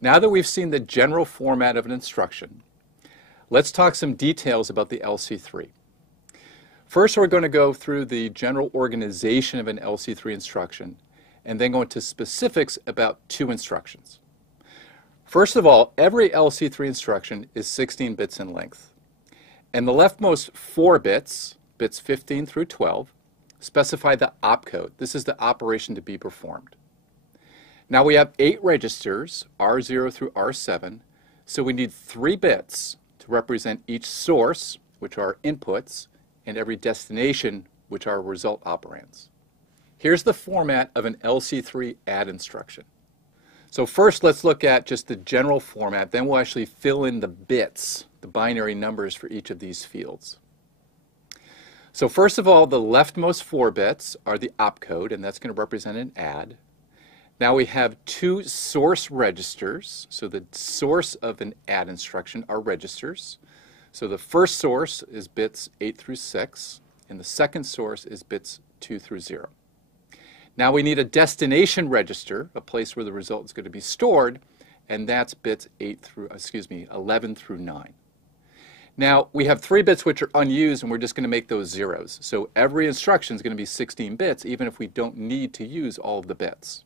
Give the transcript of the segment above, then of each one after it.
Now that we've seen the general format of an instruction, let's talk some details about the LC3. First, we're going to go through the general organization of an LC3 instruction and then go into specifics about two instructions. First of all, every LC3 instruction is 16 bits in length. And the leftmost 4 bits, bits 15 through 12, specify the opcode. This is the operation to be performed. Now we have 8 registers, R0 through R7, so we need 3 bits to represent each source, which are inputs, and every destination, which are result operands. Here's the format of an LC3 add instruction. So first let's look at just the general format, then we'll actually fill in the bits, the binary numbers for each of these fields. So first of all, the leftmost 4 bits are the opcode, and that's going to represent an add. Now we have 2 source registers, so the source of an add instruction are registers. So the first source is bits 8 through 6, and the second source is bits 2 through 0. Now we need a destination register, a place where the result is going to be stored, and that's bits 11 through 9. Now we have 3 bits which are unused, and we're just going to make those zeros. So every instruction is going to be 16 bits, even if we don't need to use all of the bits.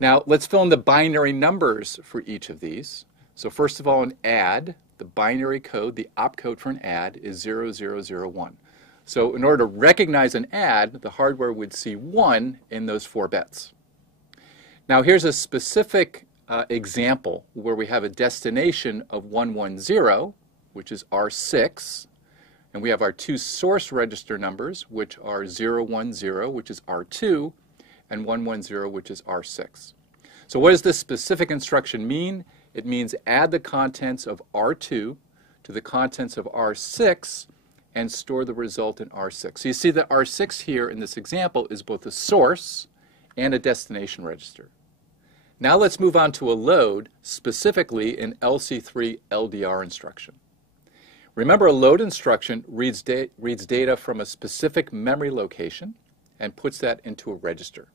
Now let's fill in the binary numbers for each of these. So first of all, an add, the binary code, the opcode for an add is 0001. So in order to recognize an add, the hardware would see 1 in those 4 bits. Now here's a specific example where we have a destination of 110, which is R6, and we have our 2 source register numbers, which are 010, which is R2, and 110, which is R6. So what does this specific instruction mean? It means add the contents of R2 to the contents of R6 and store the result in R6. So you see that R6 here in this example is both a source and a destination register. Now let's move on to a load, specifically an LC3 LDR instruction. Remember, a load instruction reads data from a specific memory location and puts that into a register.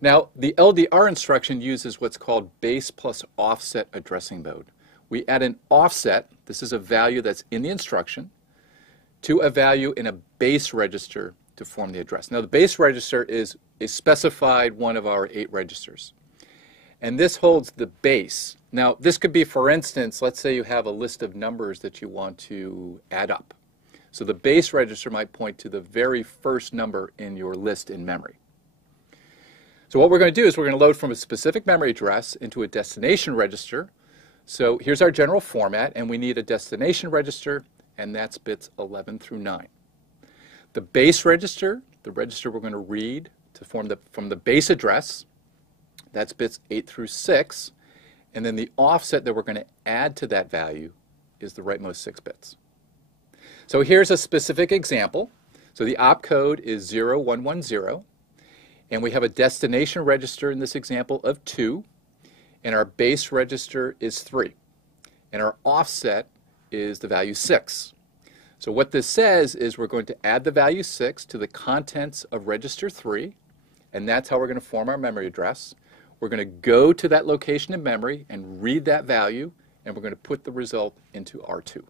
Now, the LDR instruction uses what's called base plus offset addressing mode. We add an offset, this is a value that's in the instruction, to a value in a base register to form the address. Now, the base register is a specified one of our 8 registers. And this holds the base. Now, this could be, for instance, let's say you have a list of numbers that you want to add up. So the base register might point to the very first number in your list in memory. So what we're going to do is we're going to load from a specific memory address into a destination register. So here's our general format, and we need a destination register, and that's bits 11 through 9. The base register, the register we're going to read to form from the base address, that's bits 8 through 6, and then the offset that we're going to add to that value is the rightmost 6 bits. So here's a specific example. So the opcode is 0110. And we have a destination register in this example of 2, and our base register is 3. And our offset is the value 6. So what this says is we're going to add the value 6 to the contents of register 3, and that's how we're going to form our memory address. We're going to go to that location in memory and read that value, and we're going to put the result into R2.